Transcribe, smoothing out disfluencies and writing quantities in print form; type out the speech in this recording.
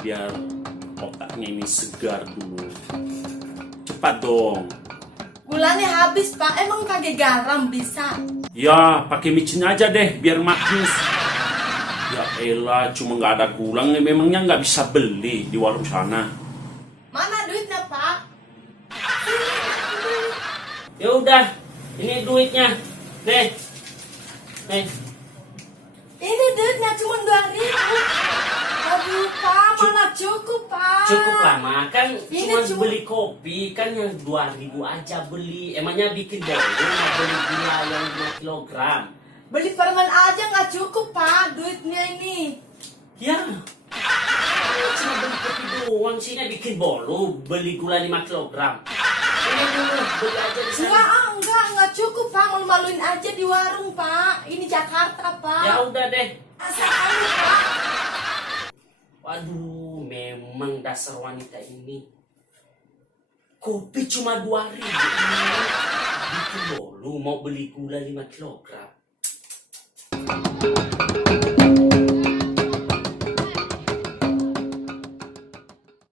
biar otaknya ini segar dulu. Cepat dong. Gulanya habis Pak, emang kagak garam bisa? Ya, pakai micin aja deh biar manis. Ya elah, cuma nggak ada gula, memangnya nggak bisa beli di warung sana. Mana duitnya Pak? Ya udah, ini duitnya. Nih. Ini duitnya cuma 2.000. Aduh Pak, mana cukup Pak? Cukup lama kan Ini cuma cuma- beli kopi kan yang 2.000 aja beli. Emangnya bikin bolu mau beli gula yang 5 kilogram. Beli permen aja nggak cukup Pak, duitnya ini. Ya. Cuma beli kopi doang sih, nggak bikin bolu beli gula 5 kilogram. Ini dulu beli aja di sana. Enggak cukup Pak, malu-maluin aja di warung Pak. Ini Jakarta Pak. Ya udah deh. Asal aja Pak. Waduh, memang dasar wanita ini. Kopi cuma 2.000. Bikin bolu mau beli gula 5 kilogram.